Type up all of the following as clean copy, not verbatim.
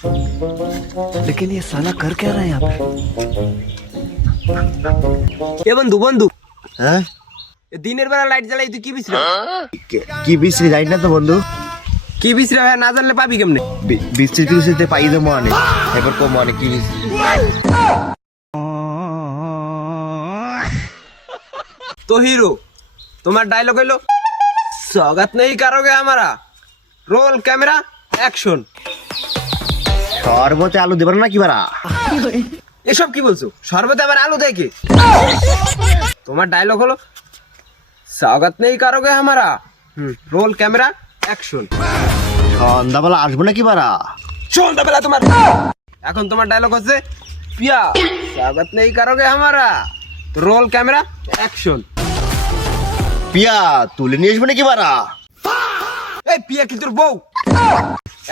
लेकिन ये साला कर क्या रहा है यहाँ पे? এ বন্ধু বন্ধু হ্যাঁ এ দিনের বেলা লাইট জ্বালাই তুই কি বিছরা কি বিশ্রী যাই না তো বন্ধু কি বিছরা ভাই না জানলে পাবি কেমনে বিশ্রীতে পাই দেবো অনেক এবার কম অনেক কি বিশ্রী তো হিরো তোমার ডায়লগ হইলো स्वागत नहीं करोगे हमारा रोल कैमरा एक्शन শরবতে আলু দেবার না কি বারা এসব কি বলছো শরবতে আবার আলু দেয় কে তোমার ডায়লগ হলো स्वागत नहीं करोगे हमारा रोल कैमरा एक्शन সন্ধ্যাবেলা আসবো না কি বারা সন্ধ্যাবেলা তোমার এখন তোমার ডায়লগ হচ্ছে পিয়া स्वागत नहीं करोगे हमारा रोल कैमरा एक्शन পিয়া তুলে নিয়ে আসবো না কি বারা এই পিয়া কি তোর বউ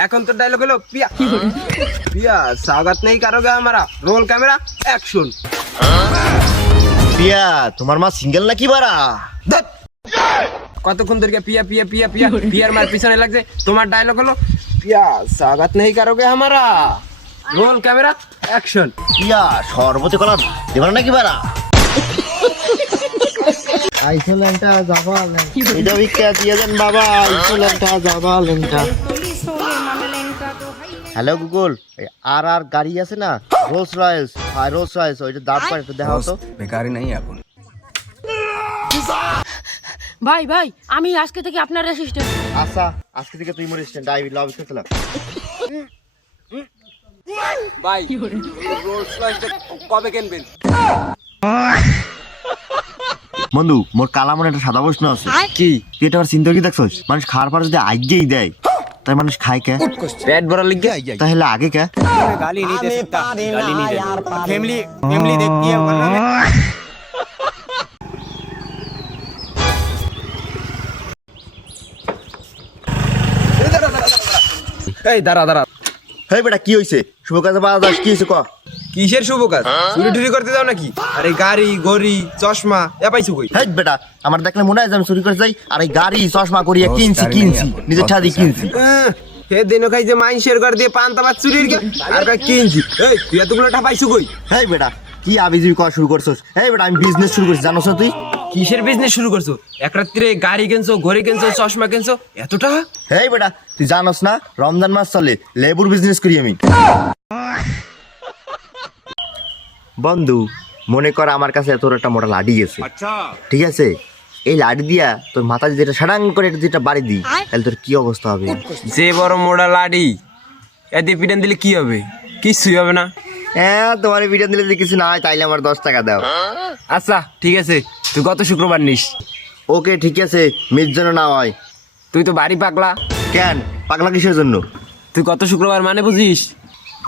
এখন তোর ডায়লগ হলো পিয়া পিয়া स्वागत नहीं करोगे हमारा रोल कैमरा एक्शन পিয়া তোমার মা সিঙ্গেল না কি বারা কতক্ষণ ধরে পিয়া পিয়া পিয়া পিয়া পিয়ার মার পিছনে লাগছে তোমার ডায়লগ হলো পিয়া स्वागत नहीं करोगे हमारा रोल कैमरा एक्शन পিয়া শরবতে কলা দেবার না কি বারা আইসোল্যান্ডটা যাবাল এটা বিক্রিয়া দিয়ে দেন বাবা আইসোল্যান্ডটা যাবালেনটা হ্যালো গুগল আর আর গাড়ি আছে না রোলস রয়েলস রোলস রয়েলস ওইটা দাঁত পারে একটু দেখাও তো বেকারি नहीं এখন ভাই ভাই আমি আজকে থেকে আপনার অ্যাসিস্ট্যান্ট। আচ্ছা আজকে থেকে তুই মোর স্ট্যান্ড আই লাভ করতে লাগ ভাই রোলস রয়েসটা কবে কিনবেন বন্ধু মোর কালা মনে একটা সাদা প্রশ্ন আছে কি তুই এটা আবার চিন্তা কি দেখছস মানুষ খাওয়ার পর যদি আগেই দেয় তাই মানুষ খায় কে পেট ভরা লিখে তাহলে আগে কে गाली नहीं दे सकता गाली नहीं दे फैमिली फैमिली देखती है वरना এই দাঁড়া দাঁড়া হেই বেটা কি হইছে শুভ কাজে বাধা দাস কি হইছে ক কিসের শুভ কাজ চুরি টুরি করতে যাও নাকি আরে গাড়ি গড়ি চশমা এ পাইছো কই হেই বেটা আমার দেখলে মনে হয় যে আমি চুরি করে যাই আর এই গাড়ি চশমা করিয়া কিনছি নিজের ছাদি কিনছি হে দিন খাই যে মাইনশের ঘর দিয়ে পান তাবা চুরির গে আর কই কিনছি এই তুই এতগুলো টাকা পাইছো কই হেই বেটা কি আবিজি করা শুরু করছস হেই বেটা আমি বিজনেস শুরু করছি জানোস না তুই কিসের বিজনেস শুরু করছো এক রাত্রে গাড়ি কিনছো ঘড়ি কিনছো চশমা কিনছো এত টাকা হেই বেটা তুই জানোস না রমজান মাস চলে লেবুর বিজনেস করি আমি বন্ধু মনে কর আমার কাছে এত একটা মোটা লাঠি গেছে ঠিক আছে এই লাঠি দিয়া তোর মাথা যেটা সাডাং করে যেটা বাড়ি দিই তাহলে তোর কি অবস্থা হবে যে বড় মোড়া লাডি এতে পিটান দিলে কি হবে কিছুই হবে না হ্যাঁ তোমার ভিডিও দিলে যদি কিছু না হয় তাইলে আমার 10 টাকা দাও আচ্ছা ঠিক আছে তুই গত শুক্রবার নিস ওকে ঠিক আছে মিট যেন না হয় তুই তো বাড়ি পাগলা কেন পাগলা কিসের জন্য তুই গত শুক্রবার মানে বুঝিস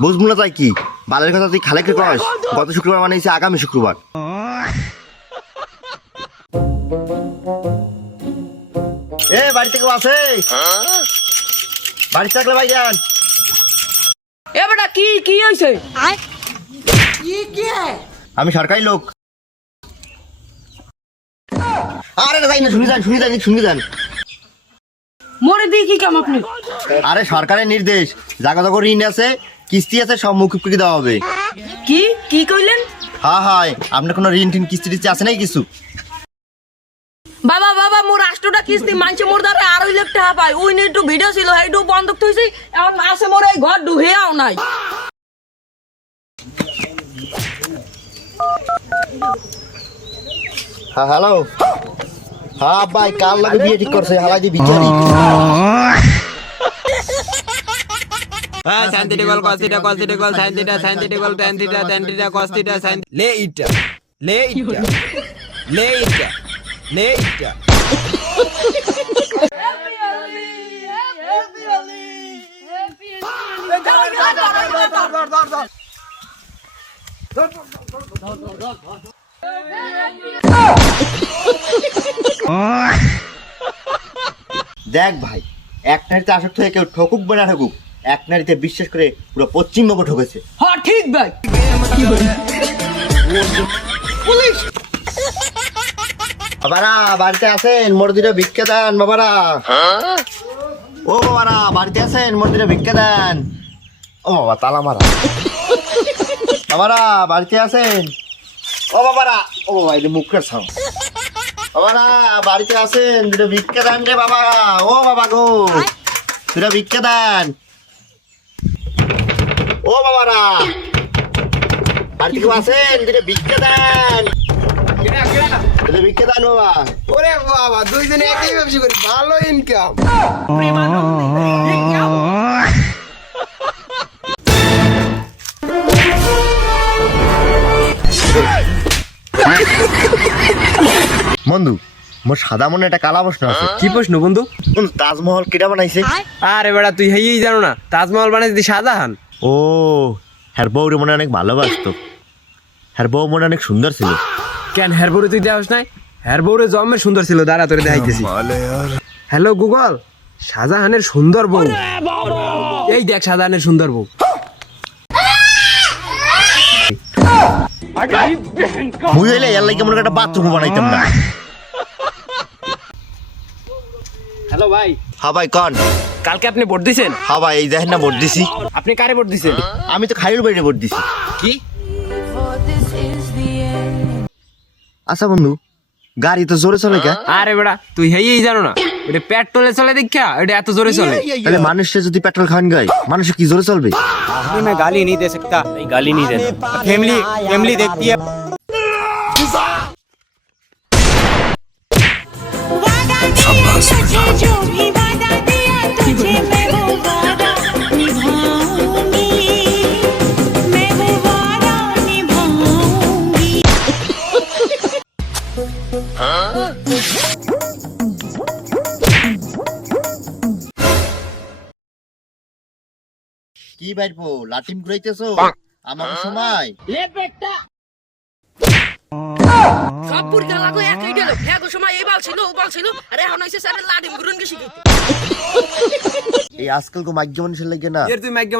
বুঝবো না তাই কি বালের কথা তুই খালেকে কস গত শুক্রবার মানে হচ্ছে আগামী শুক্রবার এ বাড়িতে কেউ আছে বাড়িতে থাকলে ভাই যান এ বেটা কি কি হইছে আমি সরকারি লোক আরে না যাই না শুনি যান মোরে দিয়ে কি কাম আপনি? আরে সরকারের নির্দেশ জায়গা জায়গা ঋণ আছে কিস্তি আছে সব মুকুব করে দেওয়া হবে কি কি কইলেন? হ্যাঁ হ্যাঁ আপনার কোনো ঋণ টিন কিস্তি টিস্তি আছে নাই কিছু বাবা বাবা মোর 8টা কিস্তি মানছে মোর দ্বারা 2.5 লাখ টাকা পাই ওই নিয়ে একটু ভিডিও ছিল এইটু বন্ধক থইছি এখন আছে মোর এই ঘর ঢুহেও নাই হ্যাঁ হ্যালো হ্যাঁ ভাই কাল লাগে বিয়ে ঠিক করছে হালাই দিয়ে ভিখারি হ্যাঁ sin θ = cos θ cos θ = sin θ sin θ = tan θ tan θ cos θ sin লে ইটা দেখ ভাই এক নারীতে আসক্ত হয়ে কেউ ঠকুক বা না ঠকুক এক নারীতে বিশ্বাস করে পুরো পশ্চিমবঙ্গ ঠকেছে হ্যাঁ ঠিক ভাই পুলিশ বাবারা বাড়িতে আছেন মোর দুটো ভিক্ষা দেন বাবারা ও বাবারা বাড়িতে আছেন মোর দুটো ভিক্ষা দেন ও বাবা তালা মারা বাবারা বাড়িতে আছেন ও বাবারা ও বাবা এটা মুখের সাম বাবারা বাড়িতে আছেন দুটো ভিক্ষা দান রে বাবা ও বাবা গো দুটো ভিক্ষা দান ও বাবারা বাড়িতে কেউ আছেন দুটো ভিক্ষা দান দুটো ভিক্ষা দান বাবা ওরে বাবা দুইজনে একই ব্যবসা করি ভালো ইনকাম বন্ধু মোর সাদা মনে একটা কালা প্রশ্ন আছে কি প্রশ্ন বন্ধু? বন্ধু তাজমহল কেটা বানাইছে আরে বেটা তুই হেই জানো না, তাজমহল বানাইছে শাহজাহান। ও হ্যার বউরে মনে অনেক ভালোবাসতো হ্যার বউ মনে অনেক সুন্দর ছিল কেন হের বউরে তুই দেখাস নাই? হের বউরে জন্মের সুন্দর ছিল, দাঁড়া তোরে দেখাইতেছি। হ্যালো গুগল, শাহজাহানের সুন্দর বউ। এই দেখ শাহজাহানের সুন্দর বউ। মুই হইলে এর লাগে মনে একটা বাথরুম বানাইতাম না হ্যালো ভাই, হ্যাঁ ভাই কন কালকে আপনি ভোট দিছেন? হ্যাঁ ভাই এই দেখেন না ভোট দিছি আপনি কারে ভোট দিছেন? আমি তো খাইরুল বাইরে ভোট দিছি কি? আচ্ছা বন্ধু গাড়ি তো জোরে চলে কে আরে বেটা তুই হেই জানো না, এটা পেট্রোলে চলে দেখা, এটা এত জোরে চলে। তাহলে মানুষটা যদি পেট্রোল খান গায় মানুষ কি জোরে চলবে मैं गाली नहीं दे सकता, नहीं गाली नहीं देना। फैमिली फैमिली देखती है। वादा दिया तुझे, जो भी वादा दिया तुझे, मैं वो वादा निभाऊंगी, मैं वो वादा निभाऊंगी। কি বাইরবো লাটিম ঘুরাইতেছো আমার সময় কাপুর খেলা গো একই গেল এক সময় এই বাল ছিল ও বাল ছিল আরে এখন হইছে স্যার লাডিম গুরুন কে শিখাইতে এই আজকাল কো মাইগ্য মানুষের লাগে না এর তুই মাইগ্য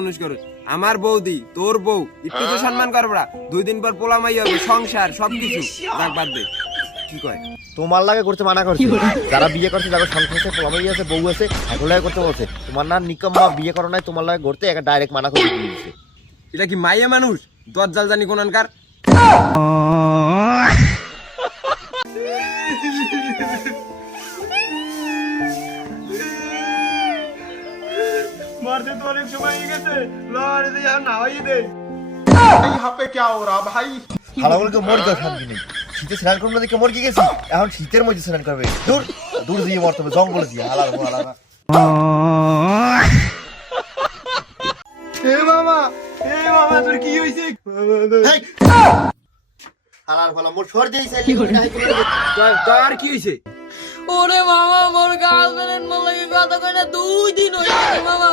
মানুষ করস। আমার বৌদি তোর বউ একটু তো সম্মান করবরা। 2 দিন পর পোলা মাই হবে, সংসার সবকিছু যাক বাদ দে। কি কয়? তোমার লাগে করতে মানা করছে যারা বিয়ে করছে যারা সংসারে পোলামাই আছে বউ আছে এখন লাগে করতে বলছে তোমার না নিকম্মা বিয়ে করো নাই তোমার লাগে করতে একটা ডাইরেক্ট মানা করে দিয়েছে এটা কি মাইয়া মানুষ? দজ্জাল জানি কোনানকার। মারতে তো অনেক সময় হয়ে গেছে, লড়ে দে আর না হইয়ে দে। হালাগুলোকে মর গেছে শান্তি নেই শীতে স্নান করবো দেখে মর গিয়ে গেছি এখন শীতের মধ্যে স্নান করবে দূর দূর দিয়ে মরতে হবে জঙ্গলে দিয়ে হালাল হালাল এ মামা তোর কি হইছে? হালাল ফালা মোর সর দিয়ে তোর কি হইছে? ওরে মামা মোর গার্লফ্রেন্ড মোর লাগে কথা কই না 2 দিন হইছে মামা